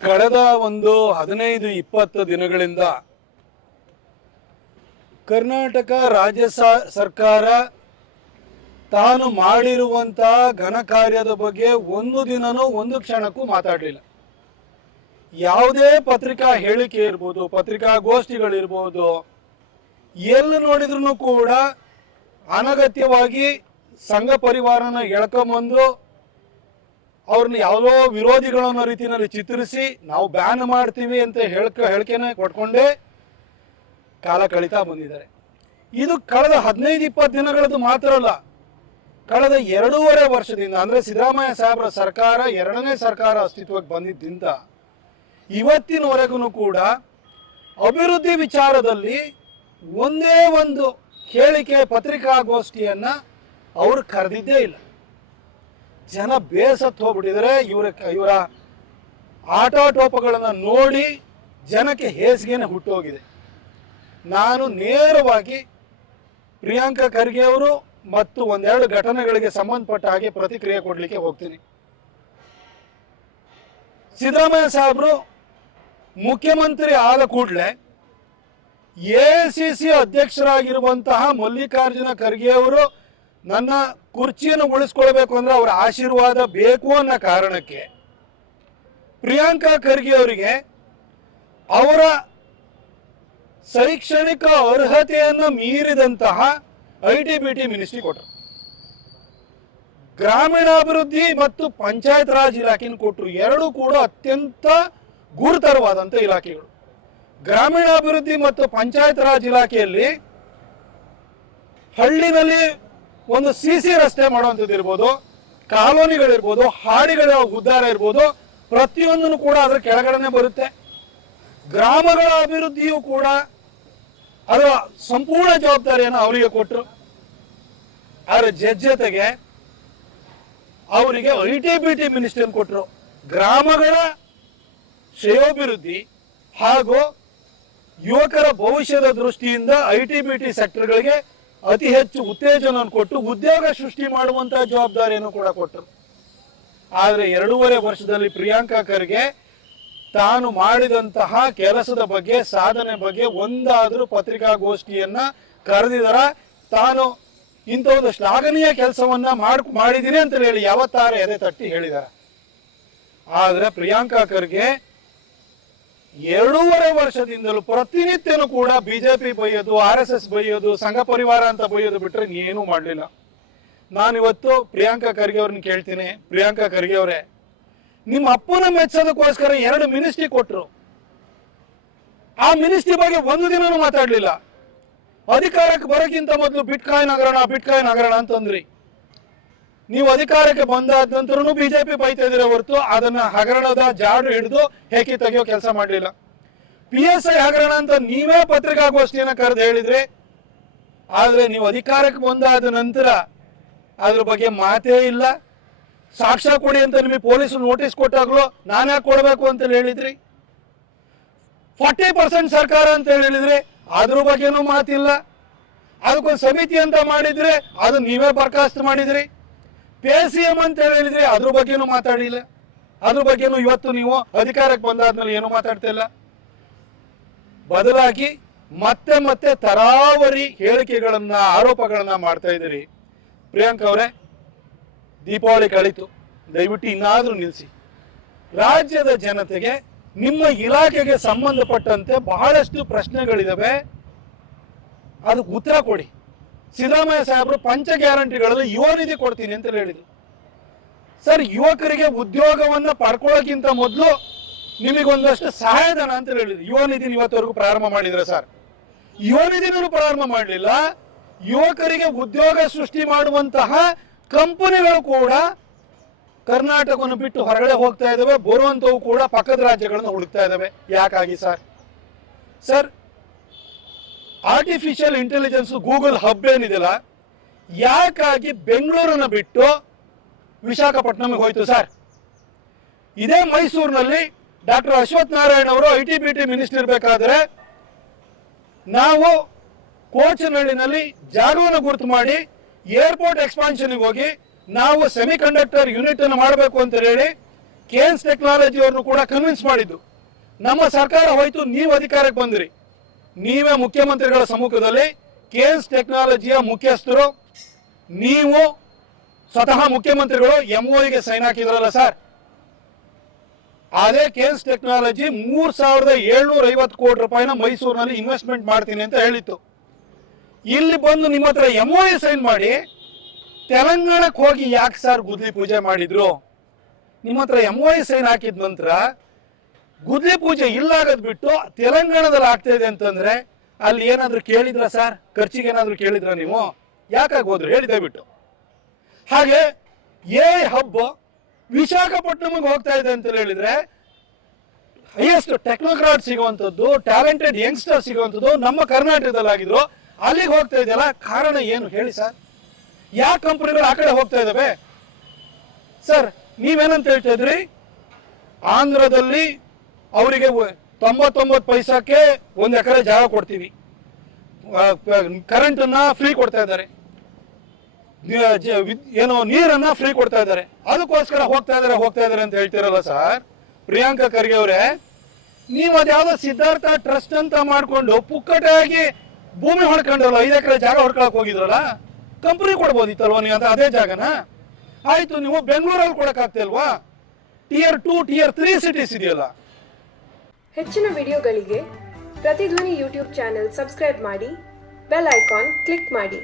ಕಳೆದ ಒಂದು 15-20 ದಿನಗಳಿಂದ ಕರ್ನಾಟಕ ರಾಜ್ಯ ಸರ್ಕಾರ ತಾನು ಮಾಡಿರುವಂತಹ ಘನ ಕಾರ್ಯದ ಬಗ್ಗೆ ಒಂದು ದಿನನೂ ಒಂದು ಕ್ಷಣಕ್ಕೂ ಮಾತಾಡಲಿಲ್ಲ. ಯಾವುದೇ ಪತ್ರಿಕಾ ಹೇಳಿಕೆ ಇರ್ಬೋದು, ಪತ್ರಿಕಾಗೋಷ್ಠಿಗಳಿರ್ಬೋದು, ಎಲ್ಲಿ ನೋಡಿದ್ರು ಕೂಡ ಅನಗತ್ಯವಾಗಿ ಸಂಘ ಪರಿವಾರನ ಎಳ್ಕೊಂಬಂದು ಅವ್ರನ್ನ ಯಾವುದೋ ವಿರೋಧಿಗಳು ಅನ್ನೋ ರೀತಿಯಲ್ಲಿ ಚಿತ್ರಿಸಿ ನಾವು ಬ್ಯಾನ್ ಮಾಡ್ತೀವಿ ಅಂತ ಹೇಳಿಕೆನ ಕೊಟ್ಕೊಂಡೇ ಕಾಲ ಕಳೀತಾ ಬಂದಿದ್ದಾರೆ. ಇದು ಕಳೆದ 15-20 ದಿನಗಳದ್ದು ಮಾತ್ರ ಅಲ್ಲ, ಕಳೆದ 2.5 ವರ್ಷದಿಂದ, ಅಂದರೆ ಸಿದ್ದರಾಮಯ್ಯ ಸಾಹೇಬರ ಸರ್ಕಾರ 2ನೇ ಸರ್ಕಾರ ಅಸ್ತಿತ್ವಕ್ಕೆ ಬಂದಿದ್ದರಿಂದ ಇವತ್ತಿನವರೆಗೂ ಕೂಡ ಅಭಿವೃದ್ಧಿ ವಿಚಾರದಲ್ಲಿ ಒಂದೇ ಒಂದು ಹೇಳಿಕೆ, ಪತ್ರಿಕಾಗೋಷ್ಠಿಯನ್ನ ಅವರು ಕರೆದಿದ್ದೇ ಇಲ್ಲ. ಜನ ಬೇಸತ್ತು ಹೋಗ್ಬಿಟ್ಟಿದ್ದಾರೆ. ಇವರ ಆಟಾಟೋಪಗಳನ್ನು ನೋಡಿ ಜನಕ್ಕೆ ಹೇಸಿಗೆನೆ ಹುಟ್ಟೋಗಿದೆ. ನಾನು ನೇರವಾಗಿ ಪ್ರಿಯಾಂಕಾ ಖರ್ಗೆ ಅವರು ಮತ್ತು ಒಂದೆರಡು ಘಟನೆಗಳಿಗೆ ಸಂಬಂಧಪಟ್ಟ ಹಾಗೆ ಪ್ರತಿಕ್ರಿಯೆ ಕೊಡಲಿಕ್ಕೆ ಹೋಗ್ತೀನಿ. ಸಿದ್ದರಾಮಯ್ಯ ಸಾಹೇಬರು ಮುಖ್ಯಮಂತ್ರಿ ಆದ ಕೂಡಲೇ ಎಐಸಿಸಿ ಅಧ್ಯಕ್ಷರಾಗಿರುವಂತಹ ಮಲ್ಲಿಕಾರ್ಜುನ ಖರ್ಗೆ ಅವರು ನನ್ನ ಕುರ್ಚಿಯನ್ನು ಉಳಿಸ್ಕೊಳ್ಬೇಕು ಅಂದ್ರೆ ಅವರ ಆಶೀರ್ವಾದ ಬೇಕು ಅನ್ನೋ ಕಾರಣಕ್ಕೆ ಪ್ರಿಯಾಂಕಾ ಖರ್ಗೆ ಅವರಿಗೆ ಅವರ ಶೈಕ್ಷಣಿಕ ಅರ್ಹತೆಯನ್ನು ಮೀರಿದಂತಹ ಐಟಿ-ಬಿಟಿ ಮಿನಿಸ್ಟ್ರಿ ಕೊಟ್ಟರು. ಗ್ರಾಮೀಣಾಭಿವೃದ್ಧಿ ಮತ್ತು ಪಂಚಾಯತ್ ರಾಜ್ ಇಲಾಖೆಯನ್ನು ಕೊಟ್ಟರು. ಎರಡೂ ಕೂಡ ಅತ್ಯಂತ ಗುರುತರವಾದಂಥ ಇಲಾಖೆಗಳು. ಗ್ರಾಮೀಣಾಭಿವೃದ್ಧಿ ಮತ್ತು ಪಂಚಾಯತ್ ರಾಜ್ ಇಲಾಖೆಯಲ್ಲಿ ಹಳ್ಳಿನಲ್ಲಿ ಒಂದು ಸಿಸಿ ರಸ್ತೆ ಮಾಡುವಂಥದ್ದು ಇರ್ಬೋದು, ಕಾಲೋನಿಗಳಿರ್ಬೋದು, ಹಾಡಿಗಳ ಉದ್ಧಾರ ಇರ್ಬೋದು, ಪ್ರತಿಯೊಂದನ್ನು ಕೂಡ ಅದರ ಕೆಳಗಡೆ ಬರುತ್ತೆ. ಗ್ರಾಮಗಳ ಅಭಿವೃದ್ಧಿಯೂ ಕೂಡ ಅದರ ಸಂಪೂರ್ಣ ಜವಾಬ್ದಾರಿಯನ್ನು ಅವರಿಗೆ ಕೊಟ್ಟರು. ಅದರ ಜೊತೆಗೆ ಅವರಿಗೆ ಐಟಿ-ಬಿಟಿ ಮಿನಿಸ್ಟ್ರಿ ಕೊಟ್ಟರು. ಗ್ರಾಮಗಳ ಶ್ರೇಯೋಭಿವೃದ್ಧಿ ಹಾಗೂ ಯುವಕರ ಭವಿಷ್ಯದ ದೃಷ್ಟಿಯಿಂದ ಐಟಿ-ಬಿಟಿ ಸೆಕ್ಟರ್ಗಳಿಗೆ ಅತಿ ಹೆಚ್ಚು ಉತ್ತೇಜನವನ್ನು ಕೊಟ್ಟು ಉದ್ಯೋಗ ಸೃಷ್ಟಿ ಮಾಡುವಂತಹ ಜವಾಬ್ದಾರಿಯನ್ನು ಕೂಡ ಕೊಟ್ಟರು. ಆದರೆ 2.5 ವರ್ಷದಲ್ಲಿ ಪ್ರಿಯಾಂಕಾ ಖರ್ಗೆ ತಾನು ಮಾಡಿದಂತಹ ಕೆಲಸದ ಬಗ್ಗೆ, ಸಾಧನೆ ಬಗ್ಗೆ ಒಂದಾದರೂ ಪತ್ರಿಕಾಗೋಷ್ಠಿಯನ್ನ ಕರೆದಿದರ, ತಾನು ಇಂಥ ಒಂದು ಶ್ಲಾಘನೀಯ ಕೆಲಸವನ್ನ ಮಾಡಿದ್ದೀನಿ ಅಂತ ಹೇಳಿ ಯಾವತ್ತಾರ ಎದೆ ತಟ್ಟಿ ಹೇಳಿದಾರ. ಆದರೆ ಪ್ರಿಯಾಂಕಾ ಖರ್ಗೆ 2.5 ವರ್ಷದಿಂದಲೂ ಪ್ರತಿನಿತ್ಯನೂ ಕೂಡ ಬಿಜೆಪಿ ಬೈಯೋದು, RSS ಬೈಯೋದು, ಸಂಘ ಪರಿವಾರ ಅಂತ ಬೈಯೋದು ಬಿಟ್ಟರೆ ಏನೂ ಮಾಡಲಿಲ್ಲ. ನಾನಿವತ್ತು ಪ್ರಿಯಾಂಕಾ ಖರ್ಗೆ ಅವ್ರನ್ನ ಕೇಳ್ತೀನಿ, ಪ್ರಿಯಾಂಕಾ ಖರ್ಗೆ ಅವರೇ, ನಿಮ್ಮ ಅಪ್ಪನ ಮೆಚ್ಚೋದಕ್ಕೋಸ್ಕರ 2 ಮಿನಿಸ್ಟ್ರಿ ಕೊಟ್ಟರು. ಆ ಮಿನಿಸ್ಟ್ರಿ ಬಗ್ಗೆ ಒಂದು ದಿನನೂ ಮಾತಾಡಲಿಲ್ಲ. ಅಧಿಕಾರಕ್ಕೆ ಬರೋಕ್ಕಿಂತ ಮೊದಲು ಬಿಟ್ಕಾಯಿನ್ ಹಗರಣ ಅಂತಂದ್ರಿ. ನೀವು ಅಧಿಕಾರಕ್ಕೆ ಬಂದಾದ ನಂತರನೂ ಬಿಜೆಪಿ ಬೈತಾ ಇದ್ದೀರ ಹೊರತು ಅದನ್ನ ಹಗರಣದ ಜಾಡು ಹಿಡಿದು ಹೇಕಿ ತೆಗೆಯೋ ಕೆಲಸ ಮಾಡಲಿಲ್ಲ. PSI ಹಗರಣ ಅಂತ ನೀವೇ ಪತ್ರಿಕಾಗೋಷ್ಠಿಯನ್ನ ಕರೆದು ಹೇಳಿದ್ರಿ. ಆದ್ರೆ ನೀವು ಅಧಿಕಾರಕ್ಕೆ ಬಂದಾದ ನಂತರ ಅದ್ರ ಬಗ್ಗೆ ಮಾತೇ ಇಲ್ಲ. ಸಾಕ್ಷ್ಯ ಕೊಡಿ ಅಂತ ನಿಮಗೆ ಪೊಲೀಸರು ನೋಟಿಸ್ ಕೊಟ್ಟಾಗ್ಲೂ ನಾನು ಯಾಕೆ ಕೊಡಬೇಕು ಅಂತ ಹೇಳಿದ್ರಿ. 40% ಸರ್ಕಾರ ಅಂತ ಹೇಳಿದ್ರಿ, ಅದ್ರ ಬಗ್ಗೆನೂ ಮಾತಿಲ್ಲ. ಅದಕ್ಕೊಂದು ಸಮಿತಿ ಅಂತ ಮಾಡಿದ್ರೆ ಅದು ನೀವೇ ಬರ್ಖಾಸ್ತು ಮಾಡಿದ್ರಿ. PCM ಅಂತ ಹೇಳಿದ್ರಿ, ಅದ್ರ ಬಗ್ಗೆನೂ ಮಾತಾಡಿಲ್ಲ. ಅದ್ರ ಬಗ್ಗೆನೂ ಇವತ್ತು ನೀವು ಅಧಿಕಾರಕ್ಕೆ ಬಂದಾದ್ಮೇಲೆ ಏನು ಮಾತಾಡ್ತಾ ಇಲ್ಲ. ಬದಲಾಗಿ ಮತ್ತೆ ಮತ್ತೆ ತರಾವರಿ ಹೇಳಿಕೆಗಳನ್ನ, ಆರೋಪಗಳನ್ನ ಮಾಡ್ತಾ ಇದ್ದೀರಿ. ಪ್ರಿಯಾಂಕಾ ಅವರೇ, ದೀಪಾವಳಿ ಕಳೀತು, ದಯವಿಟ್ಟು ಇನ್ನಾದ್ರೂ ನಿಲ್ಲಿಸಿ. ರಾಜ್ಯದ ಜನತೆಗೆ ನಿಮ್ಮ ಇಲಾಖೆಗೆ ಸಂಬಂಧಪಟ್ಟಂತೆ ಬಹಳಷ್ಟು ಪ್ರಶ್ನೆಗಳಿದಾವೆ, ಅದಕ್ಕೆ ಉತ್ತರ ಕೊಡಿ. ಸಿದ್ದರಾಮಯ್ಯ ಸಾಹೇಬರು ಪಂಚ ಗ್ಯಾರಂಟಿಗಳಲ್ಲಿ ಯುವ ನಿಧಿ ಕೊಡ್ತೀನಿ ಅಂತ ಹೇಳಿದ್ರು. ಸರ್, ಯುವಕರಿಗೆ ಉದ್ಯೋಗವನ್ನ ಪಡ್ಕೊಳ್ಳೋಕ್ಕಿಂತ ಮೊದಲು ನಿಮಗೊಂದಷ್ಟು ಸಹಾಯಧನ ಅಂತ ಹೇಳಿದ್ರು. ಯುವ ನಿಧಿ ಇವತ್ತವರೆಗೂ ಪ್ರಾರಂಭ ಮಾಡಿದ್ರೆ ಸರ್, ಯುವ ನಿಧಿನೂ ಪ್ರಾರಂಭ ಮಾಡಲಿಲ್ಲ. ಯುವಕರಿಗೆ ಉದ್ಯೋಗ ಸೃಷ್ಟಿ ಮಾಡುವಂತಹ ಕಂಪನಿಗಳು ಕೂಡ ಕರ್ನಾಟಕವನ್ನು ಬಿಟ್ಟು ಹೊರಗಡೆ ಹೋಗ್ತಾ ಇದ್ದಾವೆ. ಬರುವಂತವು ಕೂಡ ಪಕ್ಕದ ರಾಜ್ಯಗಳನ್ನು ಹುಡುಕ್ತಾ ಇದ್ದಾವೆ. ಯಾಕಾಗಿ sir? Sir, artificial intelligence Google hub ಏನಿದೆಯಲ್ಲ, ಯಾಕಾಗಿ ಬೆಂಗಳೂರನ್ನು ಬಿಟ್ಟು ವಿಶಾಖಪಟ್ಟಣಂಗೆ ಹೋಯ್ತು ಸರ್? ಇದೇ ಮೈಸೂರಿನಲ್ಲಿ ಡಾಕ್ಟರ್ ಅಶ್ವಥ್ ನಾರಾಯಣ ಅವರು ಐಟಿ-ಬಿಟಿ ಮಿನಿಸ್ಟರ್ ಇರಬೇಕಾದ್ರೆ ನಾವು ಕೋಚನಹಳ್ಳಿನಲ್ಲಿ ಜಾಗವನ್ನು ಗುರುತು ಮಾಡಿ ಏರ್ಪೋರ್ಟ್ ಎಕ್ಸ್ಪಾನ್ಷನ್ಗೆ ಹೋಗಿ ನಾವು ಸೆಮಿ ಕಂಡಕ್ಟರ್ ಯೂನಿಟ್ ಅನ್ನು ಮಾಡಬೇಕು ಅಂತ ಹೇಳಿ ಕೇನ್ಸ್ ಟೆಕ್ನಾಲಜಿ ಅವ್ರನ್ನು ಕೂಡ ಕನ್ವಿನ್ಸ್ ಮಾಡಿದ್ದು. ನಮ್ಮ ಸರ್ಕಾರ ಹೋಯ್ತು, ನೀವು ಅಧಿಕಾರಕ್ಕೆ ಬಂದ್ರಿ, ನೀವೇ ಮುಖ್ಯಮಂತ್ರಿಗಳ ಸಮ್ಮುಖದಲ್ಲಿ ಕೇನ್ಸ್ ಟೆಕ್ನಾಲಜಿಯ ಮುಖ್ಯಸ್ಥರು, ನೀವು ಸ್ವತಃ ಮುಖ್ಯಮಂತ್ರಿಗಳು MOUಗೆ ಸೈನ್ ಹಾಕಿದ್ರಲ್ಲ ಸರ್. ಅದೇ ಕೇನ್ಸ್ ಟೆಕ್ನಾಲಜಿ 3,750 ಕೋಟಿ ರೂಪಾಯಿನ ಮೈಸೂರಿನಲ್ಲಿ ಇನ್ವೆಸ್ಟ್ಮೆಂಟ್ ಮಾಡ್ತೀನಿ ಅಂತ ಹೇಳಿತ್ತು. ಇಲ್ಲಿ ಬಂದು ನಿಮ್ಮ ಹತ್ರ MOU ಸೈನ್ ಮಾಡಿ ತೆಲಂಗಾಣಕ್ಕೆ ಹೋಗಿ ಯಾಕೆ ಸರ್ ಗುದ್ಲಿ ಪೂಜೆ ಮಾಡಿದ್ರು? ನಿಮ್ಮ ಹತ್ರ MOU ಸೈನ್ ಹಾಕಿದ ನಂತರ ಗುದ್ಲಿ ಪೂಜೆ ಇಲ್ಲಾಗದ್ ಬಿಟ್ಟು ತೆಲಂಗಾಣದಲ್ಲಿ ಆಗ್ತಾ ಇದೆ ಅಂತಂದ್ರೆ ಅಲ್ಲಿ ಏನಾದ್ರು ಕೇಳಿದ್ರ ಸರ್? ಖರ್ಚಿಗೆ ಏನಾದ್ರು ಕೇಳಿದ್ರ ನೀವು? ಯಾಕಾಗಿ ಹೋದ್ರು ಹೇಳಿ ದಯವಿಟ್ಟು. ಹಾಗೆ ಹಬ್ಬ ವಿಶಾಖಪಟ್ಟಣಂಗೆ ಹೋಗ್ತಾ ಇದೆ ಅಂತ ಹೇಳಿದ್ರೆ ಹೈಯೆಸ್ಟ್ ಟೆಕ್ನೋಕ್ರಾಟ್ ಸಿಗುವಂಥದ್ದು, ಟ್ಯಾಲೆಂಟೆಡ್ ಯಂಗ್ಸ್ಟರ್ ಸಿಗುವಂಥದ್ದು ನಮ್ಮ ಕರ್ನಾಟಕದಲ್ಲಿ ಆಗಿದ್ರು, ಅಲ್ಲಿಗೆ ಹೋಗ್ತಾ ಇದೆಯಲ್ಲ, ಕಾರಣ ಏನು ಹೇಳಿ ಸರ್? ಯಾವ ಕಂಪನಿಗಳು ಆ ಕಡೆ ಹೋಗ್ತಾ ಇದಾವೆ ಸರ್? ನೀವೇನಂತ ಹೇಳ್ತಾ ಇದ್ರಿ? ಆಂಧ್ರದಲ್ಲಿ ಅವರಿಗೆ 99 ಪೈಸಕ್ಕೆ 1 ಎಕರೆ ಜಾಗ ಕೊಡ್ತೀವಿ, ಕರೆಂಟನ್ನ ಫ್ರೀ ಕೊಡ್ತಾ ಇದ್ದಾರೆ, ಏನೋ ನೀರನ್ನ ಫ್ರೀ ಕೊಡ್ತಾ ಇದ್ದಾರೆ, ಅದಕ್ಕೋಸ್ಕರ ಹೋಗ್ತಾ ಇದಾರೆ ಅಂತ ಹೇಳ್ತಿರಲ್ಲ ಸರ್. ಪ್ರಿಯಾಂಕಾ ಖರ್ಗೆ ಅವರೇ, ನೀವು ಅದ್ಯಾವುದೋ ಸಿದ್ಧಾರ್ಥ ಟ್ರಸ್ಟ್ ಅಂತ ಮಾಡ್ಕೊಂಡು ಪುಕ್ಕಟಾಗಿ ಭೂಮಿ ಹೊಡ್ಕೊಂಡ್ರಲ್ಲ, 5 ಎಕರೆ ಜಾಗ ಹೊಡ್ಕೊಳಕ್ ಹೋಗಿದ್ರಲ್ಲ, ಕಂಪನಿ ಕೊಡ್ಬೋದಿತ್ತಲ್ವ ನೀವು ಅದೇ ಜಾಗನ? ಆಯ್ತು, ನೀವು ಬೆಂಗಳೂರಲ್ಲಿ ಕೊಡಕ್ಕಾಗ್ತಿಲ್ವಾ? Tier 2 Tier 3 ಸಿಟೀಸ್ ಇದೆಯಲ್ಲ. ಹೆಚ್ಚಿನ ವಿಡಿಯೋಗಳಿಗೆ ಪ್ರತಿಧ್ವನಿ ಯೂಟ್ಯೂಬ್ ಚಾನೆಲ್ ಸಬ್ಸ್ಕ್ರೈಬ್ ಮಾಡಿ, ಬೆಲ್ ಐಕಾನ್ ಕ್ಲಿಕ್ ಮಾಡಿ.